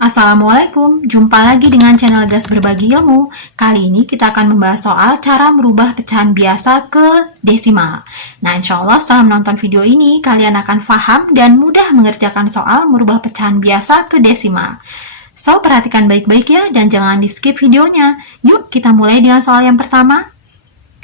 Assalamualaikum, jumpa lagi dengan channel Gas Berbagi Ilmu. Kali ini kita akan membahas soal cara merubah pecahan biasa ke desimal. Nah, insya Allah setelah menonton video ini, kalian akan paham dan mudah mengerjakan soal merubah pecahan biasa ke desimal. So, perhatikan baik-baik ya, dan jangan di-skip videonya. Yuk, kita mulai dengan soal yang pertama.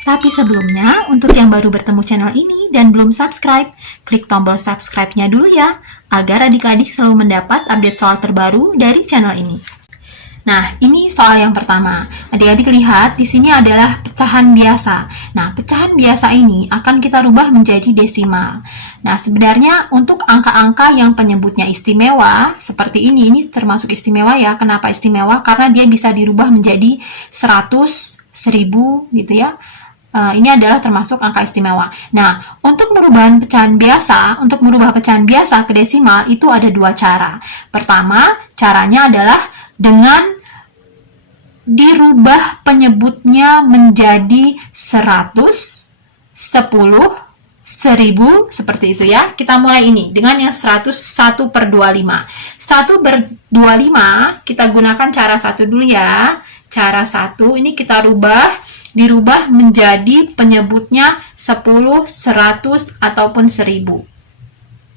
Tapi sebelumnya, untuk yang baru bertemu channel ini dan belum subscribe, klik tombol subscribe-nya dulu ya, agar adik-adik selalu mendapat update soal terbaru dari channel ini. Nah, ini soal yang pertama. Adik-adik lihat, di sini adalah pecahan biasa. Nah, pecahan biasa ini akan kita rubah menjadi desimal. Nah, sebenarnya untuk angka-angka yang penyebutnya istimewa, seperti ini termasuk istimewa ya. Kenapa istimewa? Karena dia bisa dirubah menjadi 100, 1000 gitu ya. Ini adalah termasuk angka istimewa. Nah, untuk merubah pecahan biasa ke desimal itu ada dua cara. Pertama, caranya adalah dengan dirubah penyebutnya menjadi 100, 10, 1000, seperti itu ya. Kita mulai ini dengan yang 101 per 25. 1 per 25, kita gunakan cara 1 dulu ya. Cara 1 ini kita dirubah menjadi penyebutnya 10, 100, ataupun 1000.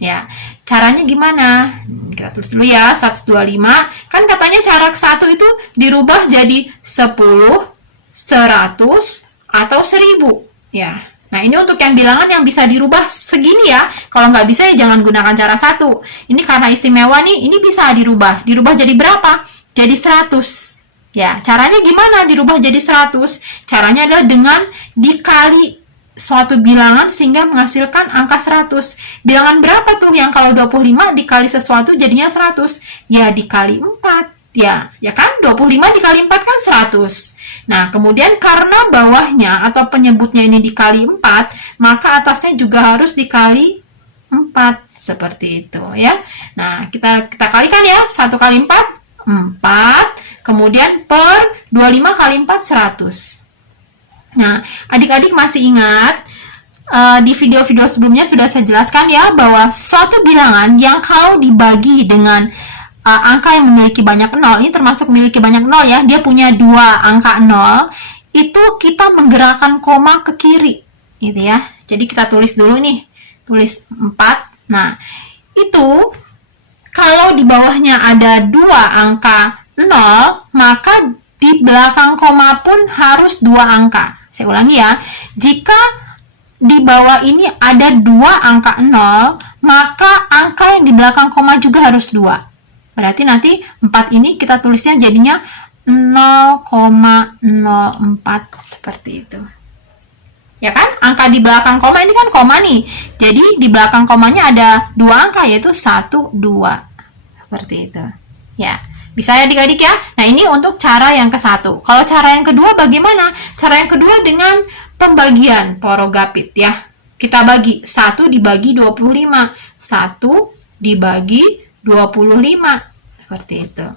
Ya, caranya gimana? Kita tulis dulu ya, 125. Kan katanya cara ke-1 itu dirubah jadi 10, 100, atau 1000. Ya. Nah, ini untuk yang bilangan yang bisa dirubah segini ya. Kalau nggak bisa ya jangan gunakan cara 1. Ini karena istimewa nih, ini bisa dirubah. Dirubah jadi berapa? Jadi 100. Ya, caranya gimana dirubah jadi 100? Caranya adalah dengan dikali suatu bilangan sehingga menghasilkan angka 100. Bilangan berapa tuh yang kalau 25 dikali sesuatu jadinya 100? Ya, dikali 4. Ya kan? 25 dikali 4 kan 100. Nah, kemudian karena bawahnya atau penyebutnya ini dikali 4, maka atasnya juga harus dikali 4. Seperti itu ya. Nah, kita kalikan ya. 1 kali 4, 4. Kemudian per 25 kali 4, 100. Nah, adik-adik masih ingat di video-video sebelumnya sudah saya jelaskan ya bahwa suatu bilangan yang kalau dibagi dengan angka yang memiliki banyak nol, ini termasuk memiliki banyak nol ya, dia punya dua angka nol, itu kita menggerakkan koma ke kiri, gitu ya. Jadi kita tulis dulu nih, tulis 4. Nah, itu kalau di bawahnya ada dua angka 0, maka di belakang koma pun harus dua angka. Saya ulangi ya, jika di bawah ini ada dua angka 0, maka angka yang di belakang koma juga harus 2. Berarti nanti 4 ini kita tulisnya jadinya 0,04 seperti itu. Ya kan? Angka di belakang koma ini kan koma nih. Jadi di belakang komanya ada dua angka yaitu 1, 2. Seperti itu. Ya. Bisa ya adik-adik ya? Nah, ini untuk cara yang ke-1. Kalau cara yang kedua bagaimana? Cara yang kedua dengan pembagian porogapit ya. Kita bagi 1 dibagi 25. 1 dibagi 25. Seperti itu.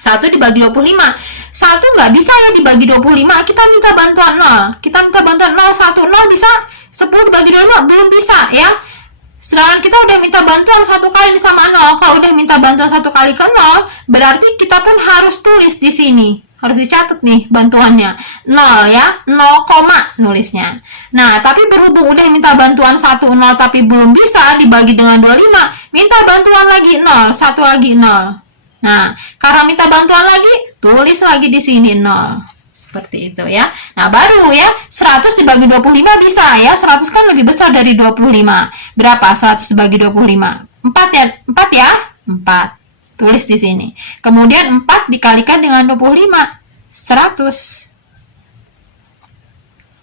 1 dibagi 25. 1 nggak bisa ya dibagi 25. Kita minta bantuan 0. Kita minta bantuan 0, 1. 0 bisa. 10 dibagi 25 belum bisa ya. Sedangkan kita udah minta bantuan 1 kali sama 0. Kalau udah minta bantuan 1 kali ke 0, berarti kita pun harus tulis di sini. Harus dicatat nih bantuannya. 0 ya, 0, nulisnya. Nah, tapi berhubung udah minta bantuan 1, 0 tapi belum bisa dibagi dengan 25, minta bantuan lagi 0, 1 lagi 0. Nah, karena minta bantuan lagi, tulis lagi di sini 0. Seperti itu ya. Nah, baru ya 100 dibagi 25 bisa ya. 100 kan lebih besar dari 25. Berapa 100 dibagi 25? 4 ya? 4 ya? 4. Tulis di sini. Kemudian 4 dikalikan dengan 25. 100.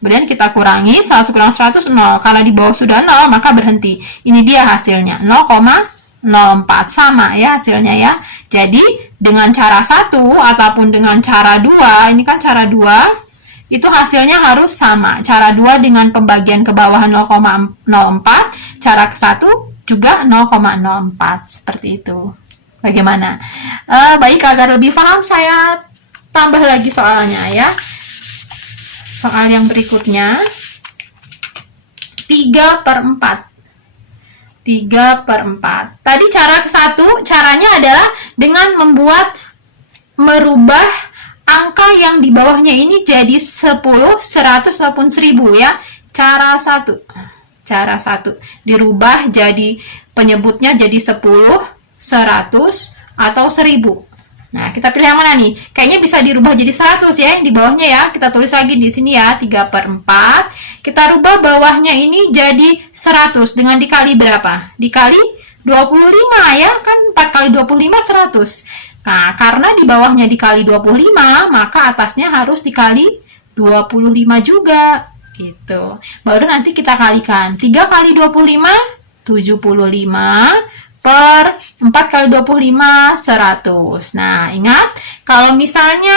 Kemudian kita kurangi 100 kurang 100, 0. Karena di bawah sudah 0, maka berhenti. Ini dia hasilnya. 0,04 sama ya hasilnya ya. Jadi dengan cara 1 ataupun dengan cara 2, ini kan cara 2, itu hasilnya harus sama. Cara 2 dengan pembagian ke bawah 0,04, cara ke-1 juga 0,04. Seperti itu. Bagaimana? Baik, agar lebih paham saya tambah lagi soalnya ya. Soal yang berikutnya 3/4. 3/4. Tadi cara ke-1, caranya adalah dengan merubah angka yang di bawahnya ini jadi 10, 100 ataupun 1000 ya. Cara 1. Dirubah jadi penyebutnya jadi 10, 100 atau 1000. Nah, kita pilih yang mana nih? Kayaknya bisa dirubah jadi 100 ya, di bawahnya ya. Kita tulis lagi di sini ya, 3/4. Kita rubah bawahnya ini jadi 100 dengan dikali berapa? Dikali 25 ya, kan 4 kali 25 100. Nah, karena di bawahnya dikali 25, maka atasnya harus dikali 25 juga. Gitu. Baru nanti kita kalikan. 3 kali 25, 75. Per 4 kali 25, 100. Nah, ingat, kalau misalnya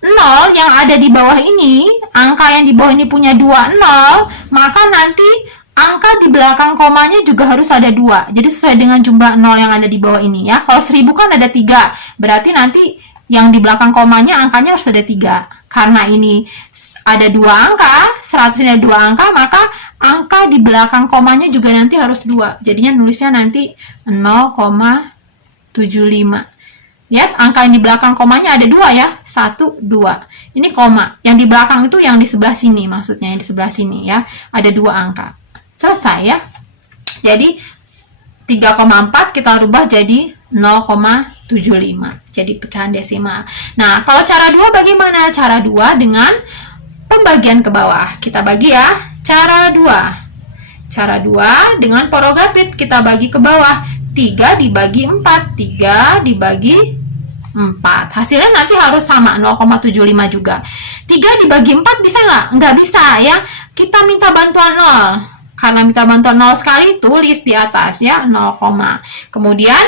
0 yang ada di bawah ini, angka yang di bawah ini punya 2 0, maka nanti angka di belakang komanya juga harus ada 2. Jadi sesuai dengan jumlah 0 yang ada di bawah ini ya. Kalau 1000 kan ada 3, berarti nanti yang di belakang komanya angkanya harus ada 3. Karena ini ada 2 angka, 100 ini ada 2 angka, maka angka di belakang komanya juga nanti harus 2. Jadinya nulisnya nanti 0,75. Lihat, angka yang di belakang komanya ada 2 ya. 1, 2. Ini koma. Yang di belakang itu yang di sebelah sini, maksudnya yang di sebelah sini ya. Ada 2 angka. Selesai ya. Jadi 3,4 kita rubah jadi 0,75. Jadi pecahan desimal. Nah, kalau cara 2 bagaimana? Cara 2 dengan pembagian ke bawah. Kita bagi ya. Cara 2. Cara 2 dengan porogapit kita bagi ke bawah. 3 dibagi 4. 3 dibagi 4. Hasilnya nanti harus sama, 0,75 juga. 3 dibagi 4 bisa nggak? Nggak bisa ya. Kita minta bantuan 0. Karena minta bantuan 0 sekali, tulis di atas ya, 0, kemudian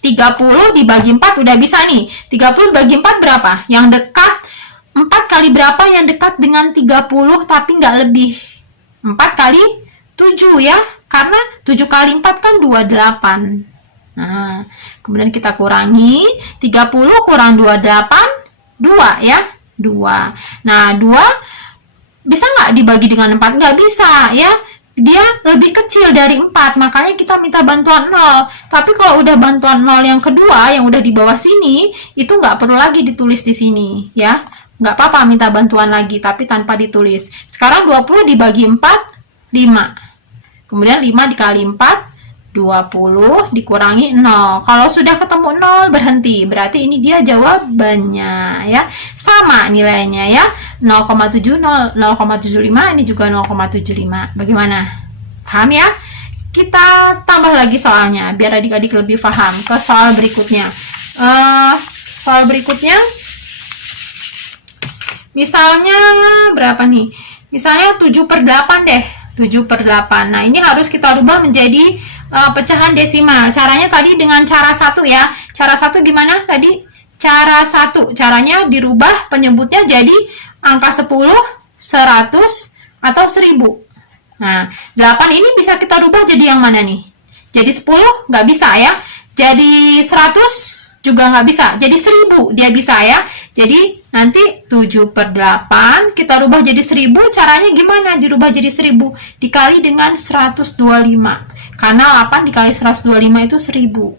30 dibagi 4 udah bisa nih. 30 dibagi 4 berapa? Yang dekat 4 kali berapa yang dekat dengan 30 tapi nggak lebih? 4 kali 7 ya. Karena 7 kali 4 kan 28. Nah, kemudian kita kurangi. 30 kurang 28, 2 ya. 2. Nah, 2 bisa nggak dibagi dengan 4? Nggak bisa ya. Dia lebih kecil dari 4, makanya kita minta bantuan 0. Tapi kalau udah bantuan 0 yang kedua, yang udah di bawah sini, itu nggak perlu lagi ditulis di sini, ya. Nggak apa-apa minta bantuan lagi, tapi tanpa ditulis. Sekarang 20 dibagi 4, 5. Kemudian 5 dikali 4, 20 dikurangi 0. Kalau sudah ketemu 0, berhenti. Berarti ini dia jawabannya, ya. Sama nilainya, ya. 0,70, 0,75, ini juga 0,75. Bagaimana? Paham ya? Kita tambah lagi soalnya, biar adik-adik lebih paham. Ke soal berikutnya. Soal berikutnya, misalnya berapa nih? Misalnya 7/8 deh. 7/8. Nah, ini harus kita rubah menjadi pecahan desimal. Caranya tadi dengan cara 1 ya. Cara 1 gimana tadi? Cara 1. Caranya dirubah penyebutnya jadi angka 10, 100, atau 1000. Nah, 8 ini bisa kita rubah jadi yang mana nih? Jadi 10 nggak bisa ya. Jadi 100 juga nggak bisa. Jadi 1000 dia bisa ya. Jadi nanti 7/8 kita rubah jadi 1000. Caranya gimana dirubah jadi 1000? Dikali dengan 125. Karena 8 dikali 125 itu 1000.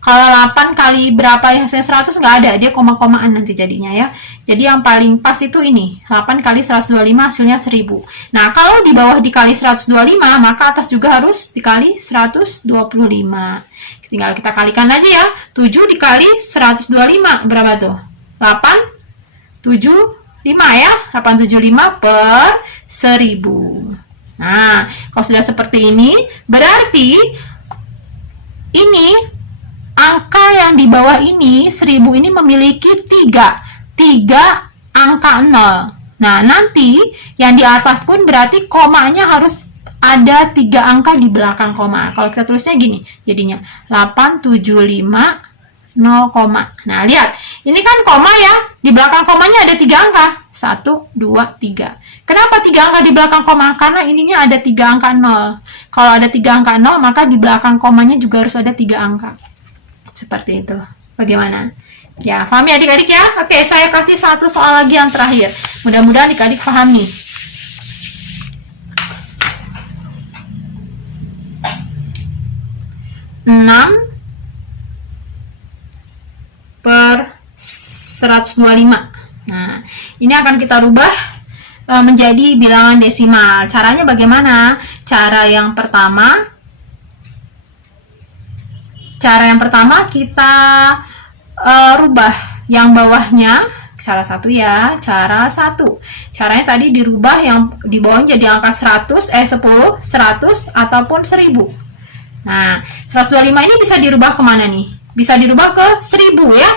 Kalau 8 kali berapa yang hasilnya 100 nggak ada. Dia koma-komaan nanti jadinya ya. Jadi yang paling pas itu ini. 8 kali 125 hasilnya 1000. Nah, kalau di bawah dikali 125, maka atas juga harus dikali 125. Tinggal kita kalikan aja ya. 7 dikali 125 berapa tuh? 875 ya. 875 per 1000. Nah, kalau sudah seperti ini, berarti ini angka yang di bawah ini 1000 ini memiliki 3 angka 0. Nah, nanti yang di atas pun berarti komanya harus ada 3 angka di belakang koma. Kalau kita tulisnya gini, jadinya 875 0, nah lihat, ini kan koma ya, di belakang komanya ada 3 angka, 1, 2, 3. Kenapa 3 angka di belakang koma? Karena ininya ada 3 angka 0. Kalau ada 3 angka 0, maka di belakang komanya juga harus ada 3 angka. Seperti itu. Bagaimana? Ya, paham ya adik-adik ya? Oke, saya kasih satu soal lagi yang terakhir. Mudah-mudahan adik-adik paham nih. per 125. Nah, ini akan kita rubah menjadi bilangan desimal. Caranya bagaimana? Cara yang pertama kita rubah yang bawahnya. Cara satu ya, cara satu. Caranya tadi dirubah yang di bawahnya jadi angka 100, 10, 100, ataupun 1000. Nah, 125 ini bisa dirubah kemana nih? Bisa dirubah ke 1000 ya.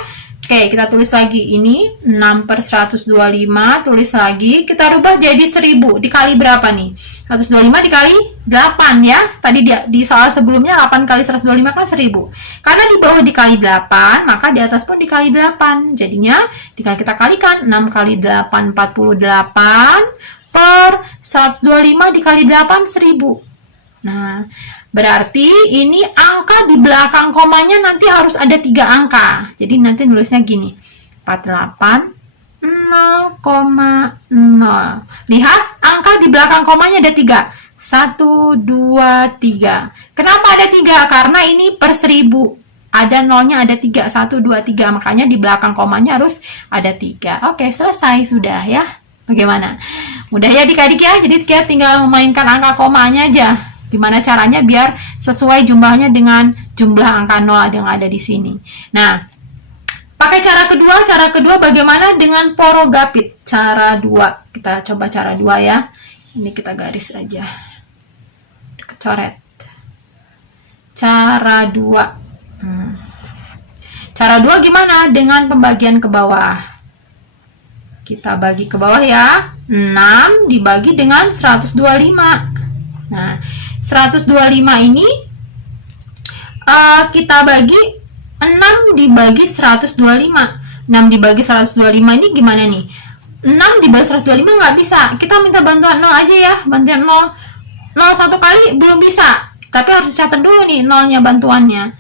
Oke, kita tulis lagi. Ini 6 per 125, tulis lagi. Kita rubah jadi 1000. Dikali berapa nih? 125 dikali 8 ya. Tadi di soal sebelumnya 8 kali 125 kan 1000. Karena di bawah dikali 8, maka di atas pun dikali 8. Jadinya tinggal kita kalikan. 6 kali 8, 48 per 125 dikali 8, 1000. Nah, berarti ini angka di belakang komanya nanti harus ada 3 angka. Jadi nanti nulisnya gini. 48 0,0. Lihat, angka di belakang komanya ada 3. 1, 2, 3. Kenapa ada 3? Karena ini per 1000. Ada nolnya ada 3. 1, 2, 3. Makanya di belakang komanya harus ada 3. Oke, selesai sudah ya. Bagaimana? Mudah ya adik-adik ya. Jadi kita tinggal memainkan angka komanya aja. Gimana caranya biar sesuai jumlahnya dengan jumlah angka 0 yang ada di sini. Nah, pakai cara kedua bagaimana dengan porogapit? Cara 2. Kita coba cara 2 ya. Ini kita garis aja. Coret. Cara 2. Cara 2 gimana? Dengan pembagian ke bawah. Kita bagi ke bawah ya. 6 dibagi dengan 125. Nah, 125 ini kita bagi 6 dibagi 125. 6 dibagi 125 ini gimana nih? 6 dibagi 125 nggak bisa. Kita minta bantuan 0 aja ya. Bantuan 0. 0 satu kali belum bisa. Tapi harus catat dulu nih nolnya bantuannya.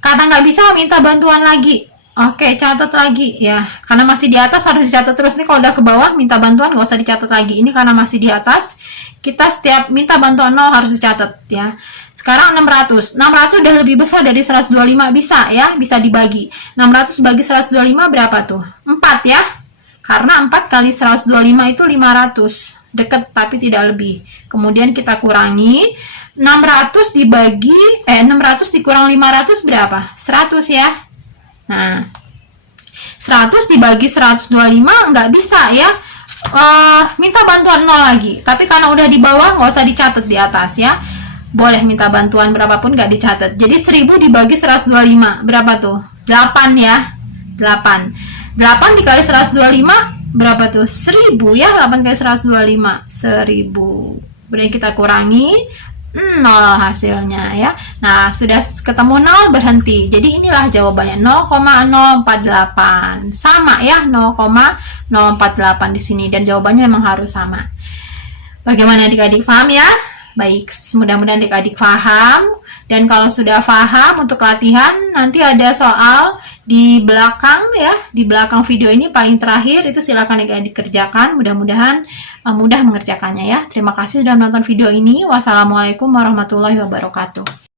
Karena nggak bisa, minta bantuan lagi. Oke, catat lagi ya. Karena masih di atas harus dicatat terus nih. Kalau udah ke bawah minta bantuan nggak usah dicatat lagi. Ini karena masih di atas, kita setiap minta bantuan 0 harus dicatat ya. Sekarang 600. 600 udah lebih besar dari 125, bisa ya, bisa dibagi. 600 bagi 125 berapa tuh? 4 ya. Karena 4 kali 125 itu 500. Deket tapi tidak lebih. Kemudian kita kurangi 600 dikurang 500 berapa? 100 ya. Nah, 100 dibagi 125 nggak bisa ya. Minta bantuan 0 lagi. Tapi karena udah di bawah nggak usah dicatat di atas ya. Boleh minta bantuan berapapun nggak dicatat. Jadi 1000 dibagi 125 berapa tuh? 8 ya. 8 dikali 125 berapa tuh? 1000 ya. 8 kali 125 1000. Kemudian kita kurangi 0 hasilnya ya. Nah, sudah ketemu 0 berhenti. Jadi inilah jawabannya 0,048. Sama ya 0,048 di sini dan jawabannya memang harus sama. Bagaimana adik-adik paham ya? Baik, mudah-mudahan adik-adik paham. Dan kalau sudah paham untuk latihan nanti ada soal di belakang ya, di belakang video ini paling terakhir itu silakan adik-adik kerjakan. Mudah-mudahan mudah mengerjakannya ya. Terima kasih sudah menonton video ini. Wassalamualaikum warahmatullahi wabarakatuh.